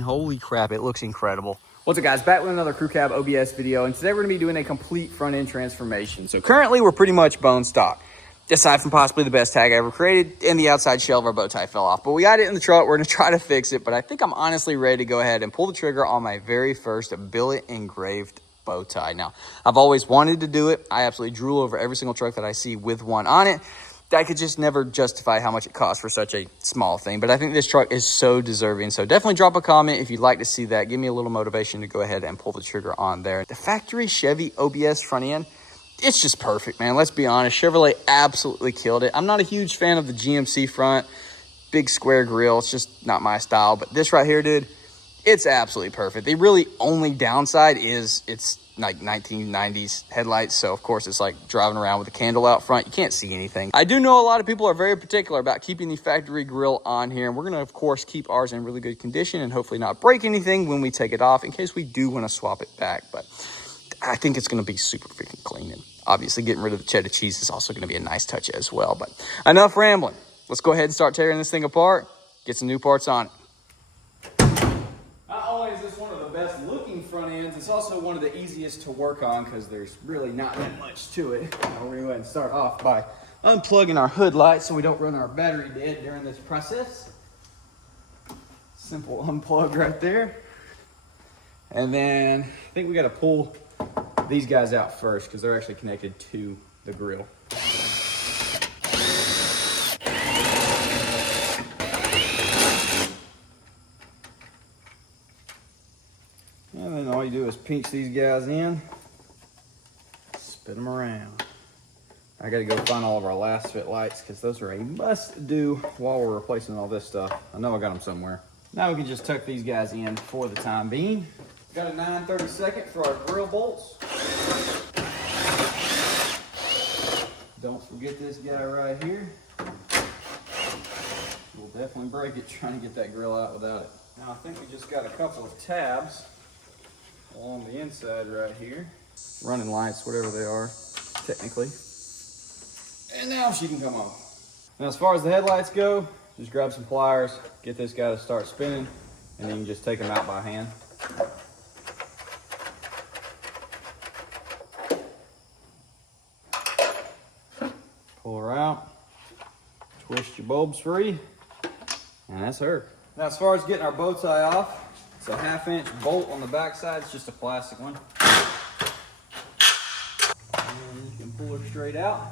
Holy crap, it looks incredible. What's up, guys? Back with another crew cab OBS video, and today we're gonna be doing a complete front end transformation. So currently we're pretty much bone stock, aside from possibly the best tag I ever created, and the outside shell of our bow tie fell off. But we got it in the truck. We're gonna try to fix it, but I think I'm honestly ready to go ahead and pull the trigger on my very first billet engraved bow tie. Now, I've always wanted to do it. I absolutely drool over every single truck that I see with one on it. I could just never justify how much it costs for such a small thing. But I think this truck is so deserving. So definitely drop a comment if you'd like to see that. Give me a little motivation to go ahead and pull the trigger on there. The factory Chevy OBS front end, it's just perfect, man. Let's be honest. Chevrolet absolutely killed it. I'm not a huge fan of the GMC front, big square grille. It's just not my style. But this right here, dude, it's absolutely perfect. The really only downside is it's like 1990s headlights, so of course it's like driving around with a candle out front. You can't see anything. I do know a lot of people are very particular about keeping the factory grille on here, and we're gonna of course keep ours in really good condition and hopefully not break anything when we take it off in case we do want to swap it back. But I think it's gonna be super freaking clean, and obviously getting rid of the cheddar cheese is also gonna be a nice touch as well. But enough rambling. Let's go ahead and start tearing this thing apart, get some new parts on it. Not only is this one of the best looking front ends, it's also one of the easiest to work on because there's really not that much to it. Now we're gonna go ahead and start off by unplugging our hood light so we don't run our battery dead during this process. Simple unplug right there. And then I think we gotta pull these guys out first because they're actually connected to the grill. And then all you do is pinch these guys in, spin them around. I gotta go find all of our last fit lights because those are a must do while we're replacing all this stuff. I know I got them somewhere. Now we can just tuck these guys in for the time being. Got a 9/32 for our grill bolts. Don't forget this guy right here. We'll definitely break it trying to get that grill out without it. Now I think we just got a couple of tabs along the inside right here. Running lights, whatever they are, technically. And now she can come on. Now as far as the headlights go, just grab some pliers, get this guy to start spinning, and then you can just take them out by hand. Pull her out, twist your bulbs free, and that's her. Now as far as getting our bow tie off, it's a 1/2 inch bolt on the back side. It's just a plastic one. And you can pull her straight out.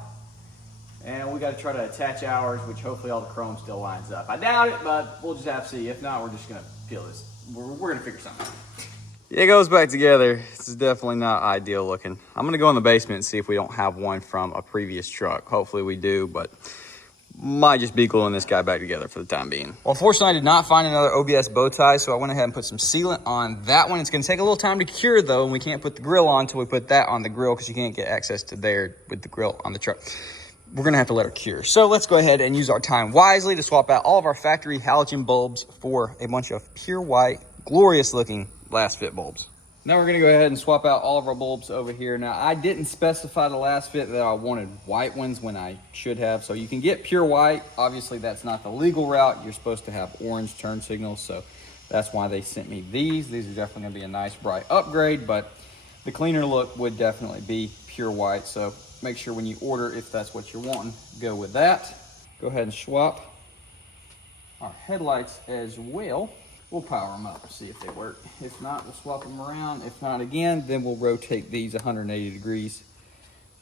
And we got to try to attach ours, which hopefully all the chrome still lines up. I doubt it, but we'll just have to see. If not, we're just going to peel this. We're going to figure something out. It goes back together. This is definitely not ideal looking. I'm going to go in the basement and see if we don't have one from a previous truck. Hopefully we do, but might just be gluing this guy back together for the time being. Well, unfortunately, I did not find another OBS bow tie, so I went ahead and put some sealant on that one. It's going to take a little time to cure, though, and we can't put the grill on until we put that on the grill because you can't get access to there with the grill on the truck. We're going to have to let her cure. So let's go ahead and use our time wisely to swap out all of our factory halogen bulbs for a bunch of pure white, glorious-looking last fit bulbs. Now we're gonna go ahead and swap out all of our bulbs over here. Now I didn't specify the last fit that I wanted white ones when I should have. So you can get pure white. Obviously that's not the legal route. You're supposed to have orange turn signals. So that's why they sent me these. These are definitely gonna be a nice bright upgrade, but the cleaner look would definitely be pure white. So make sure when you order, if that's what you're wanting, go with that. Go ahead and swap our headlights as well. We'll power them up and see if they work. If not, we'll swap them around. If not again, then we'll rotate these 180 degrees.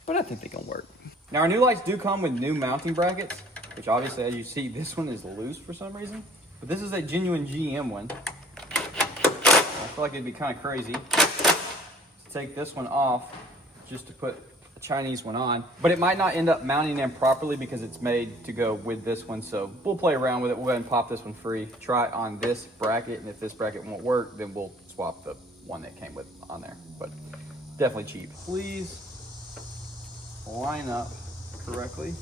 But I think they're gonna work. Now our new lights do come with new mounting brackets, which obviously as you see, this one is loose for some reason. But this is a genuine GM one. I feel like it'd be kind of crazy to take this one off just to put a Chinese one on, but it might not end up mounting them properly because it's made to go with this one. So we'll play around with it. We'll go ahead and pop this one free, try it on this bracket, and if this bracket won't work, then we'll swap the one that came with on there. But definitely cheap. Please line up correctly.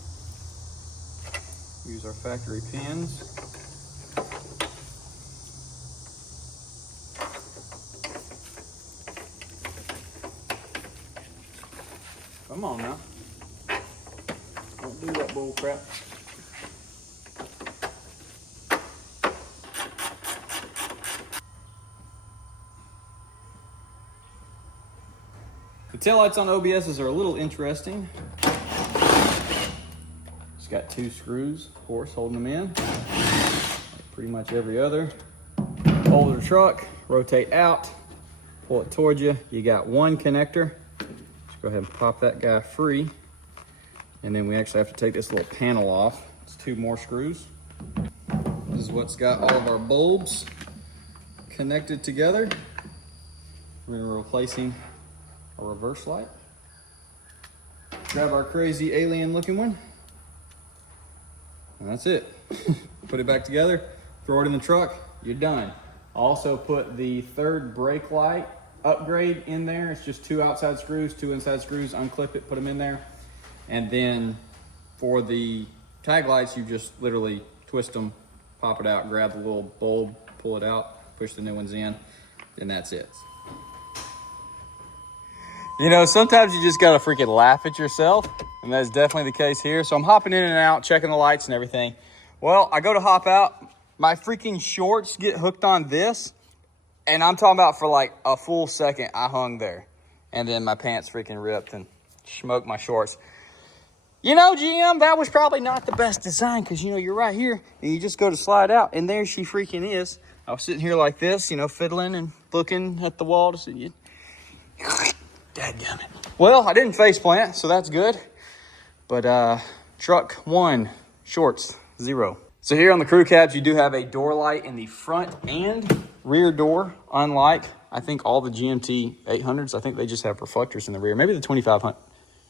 Use our factory pins. Come on now. Don't do that bull crap. The taillights on OBSs are a little interesting. It's got 2 screws, of course, holding them in. Like pretty much every other older truck. Rotate out, pull it towards you. You got 1 connector. Just go ahead and pop that guy free. And then we actually have to take this little panel off. It's 2 more screws. This is what's got all of our bulbs connected together. We're gonna be replacing a reverse light. Grab our crazy alien looking one. And that's it. Put it back together, throw it in the truck, you're done. Also put the 3rd brake light upgrade in there. It's just 2 outside screws, 2 inside screws, unclip it, put them in there. And then for the tag lights, you just literally twist them, pop it out, grab the little bulb, pull it out, push the new ones in, and that's it. You know, sometimes you just gotta freaking laugh at yourself, and that's definitely the case here. So I'm hopping in and out, checking the lights and everything. Well, I go to hop out, my freaking shorts get hooked on this, and I'm talking about for like a full second, I hung there. And then my pants freaking ripped and smoked my shorts. You know, GM, that was probably not the best design because, you know, you're right here and you just go to slide out and there she freaking is. I was sitting here like this, you know, fiddling and looking at the wall to see you. Dadgummit. Well, I didn't face plant, so that's good. But truck 1, shorts 0. So here on the crew cabs, you do have a door light in the front and rear door. Unlike, I think all the GMT 800s, I think they just have reflectors in the rear. Maybe the 2500.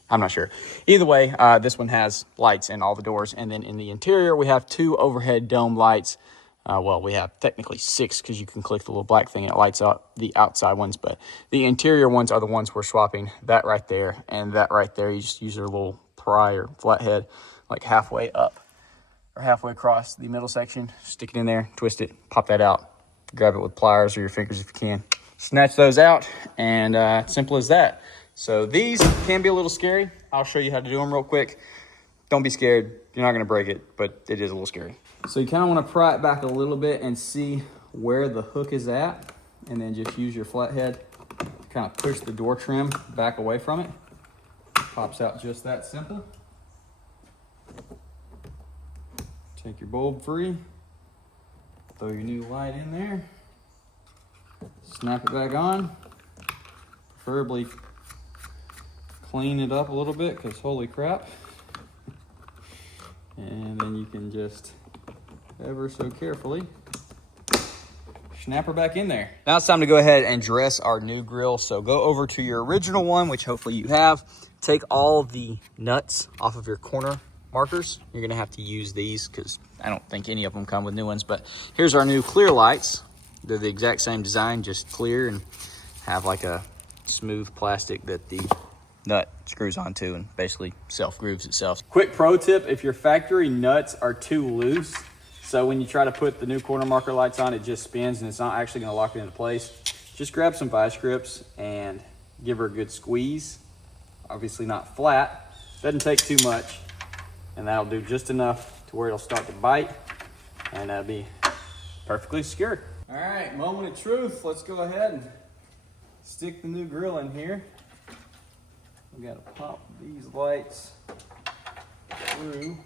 I'm not sure. Either way, this one has lights in all the doors. And then in the interior, we have 2 overhead dome lights. Well, we have technically 6 because you can click the little black thing and it lights up the outside ones. But the interior ones are the ones we're swapping. That right there and that right there. You just use your little pry or flathead like halfway up or halfway across the middle section. Stick it in there, twist it, pop that out. Grab it with pliers or your fingers if you can. Snatch those out and simple as that. So these can be a little scary. I'll show you how to do them real quick. Don't be scared. You're not gonna break it, but it is a little scary. So you kind of want to pry it back a little bit and see where the hook is at. And then just use your flathead to kind of push the door trim back away from it. Pops out just that simple. Take your bulb free. Throw your new light in there. Snap it back on. Preferably clean it up a little bit because holy crap. And then you can just ever so carefully snap her back in there. Now it's time to go ahead and dress our new grill. So go over to your original one, which hopefully you have. Take all the nuts off of your corner markers. You're gonna have to use these because I don't think any of them come with new ones, but here's our new clear lights. They're the exact same design, just clear and have like a smooth plastic that the nut screws onto and basically self-grooves itself. Quick pro tip, if your factory nuts are too loose, so when you try to put the new corner marker lights on, it just spins and it's not actually gonna lock it into place, just grab some vice grips and give her a good squeeze. Obviously not flat, doesn't take too much, and that'll do just enough to where it'll start to bite and that'll be perfectly secured. All right, moment of truth. Let's go ahead and stick the new grill in here. We gotta pop these lights through,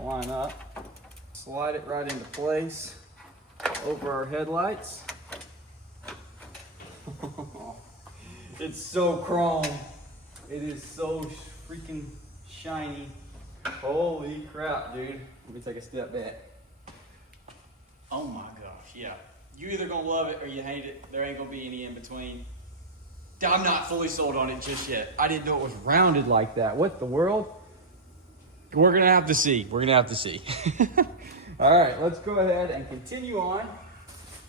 line up, slide it right into place over our headlights. It's so chrome. It is so freaking shiny. Holy crap, dude. Let me take a step back. Oh my gosh, yeah. You either gonna love it or you hate it. There ain't gonna be any in between. I'm not fully sold on it just yet. I didn't know it was rounded like that. What the world? We're gonna have to see. We're gonna have to see. All right, let's go ahead and continue on.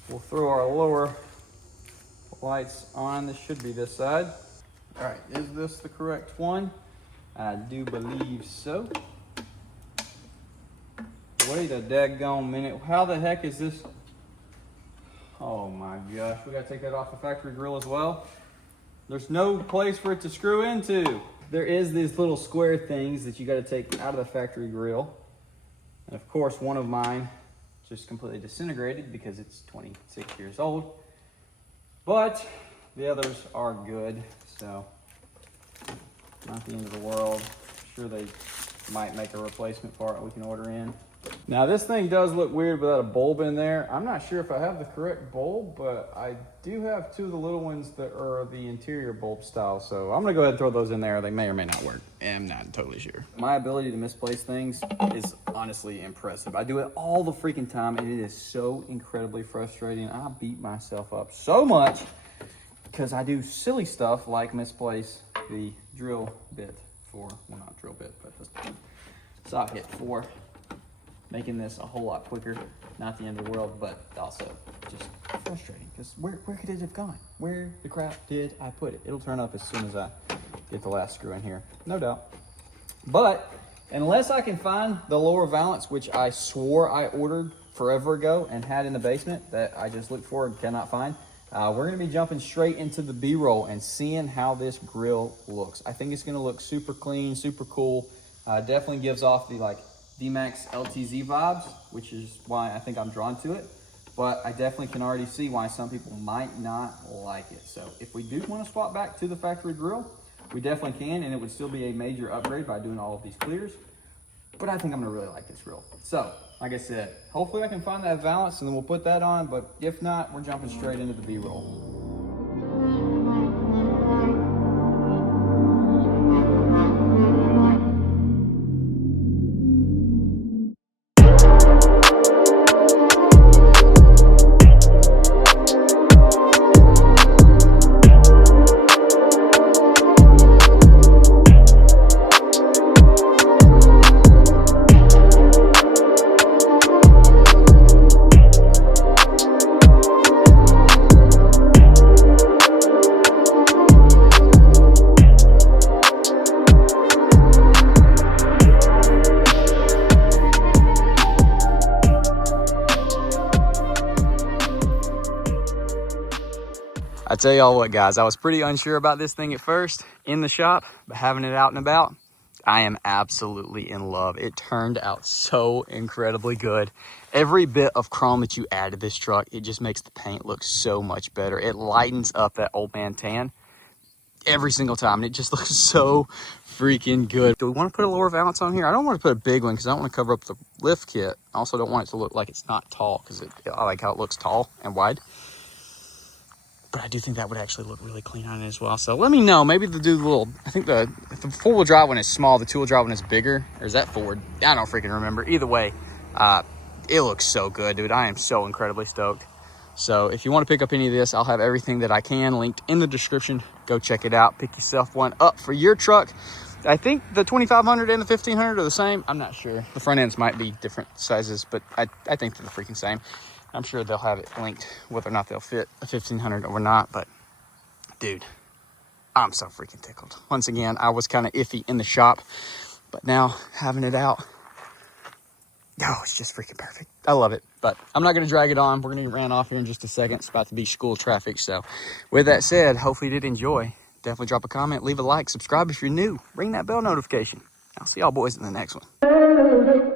We'll throw our lower lights on. This should be this side. All right, is this the correct one? I do believe so. Wait a daggone minute. How the heck is this? Oh my gosh, we gotta take that off the factory grill as well. There's no place for it to screw into. There is these little square things that you got to take out of the factory grill. And of course, one of mine just completely disintegrated because it's 26 years old. But The others are good, so not the end of the world. I'm sure they might make a replacement part we can order in. Now this thing does look weird without a bulb in there. I'm not sure if I have the correct bulb, but I do have two of the little ones that are the interior bulb style. So I'm gonna go ahead and throw those in there. They may or may not work. I'm not totally sure. My ability to misplace things is honestly impressive. I do it all the freaking time and it is so incredibly frustrating. I beat myself up so much because I do silly stuff like misplace the drill bit for, well not drill bit, but the socket for making this a whole lot quicker. Not the end of the world, but also just frustrating because where could it have gone? Where the crap did I put it? It'll turn up as soon as I get the last screw in here, no doubt. But unless I can find the lower valance, which I swore I ordered forever ago and had in the basement that I just looked for and cannot find, we're gonna be jumping straight into the B-roll and seeing how this grill looks. I think it's gonna look super clean, super cool. Definitely gives off the like D-Max LTZ vibes, which is why I think I'm drawn to it. But I definitely can already see why some people might not like it. So if we do want to swap back to the factory grill, we definitely can, and it would still be a major upgrade by doing all of these clears. But I think I'm gonna really like this grill. So, like I said, hopefully I can find that valance and then we'll put that on, but if not, we're jumping straight into the B-roll. I tell y'all what, guys, I was pretty unsure about this thing at first in the shop, but having it out and about, I am absolutely in love. It turned out so incredibly good. Every bit of chrome that you add to this truck, it just makes the paint look so much better. It lightens up that old man tan every single time, and it just looks so freaking good. Do we want to put a lower valance on here? I don't want to put a big one because I don't want to cover up the lift kit. I also don't want it to look like it's not tall because I like how it looks tall and wide. But I do think that would actually look really clean on it as well. So let me know. Maybe to do the little, I think the four-wheel drive one is small, the two-wheel drive one is bigger. Or is that forward? I don't freaking remember. Either way, it looks so good, dude. I am so incredibly stoked. So if you want to pick up any of this, I'll have everything that I can linked in the description. Go check it out. Pick yourself one up for your truck. I think the 2500 and the 1500 are the same. I'm not sure. The front ends might be different sizes, but I think they're the freaking same. I'm sure they'll have it linked whether or not they'll fit a 1500 or not, but dude, I'm so freaking tickled. Once again, I was kind of iffy in the shop, but now having it out, oh, it's just freaking perfect. I love it, but I'm not going to drag it on. We're going to run off here in just a second. It's about to be school traffic. So with that said, hopefully you did enjoy. Definitely drop a comment, leave a like, subscribe if you're new, ring that bell notification. I'll see y'all boys in the next one.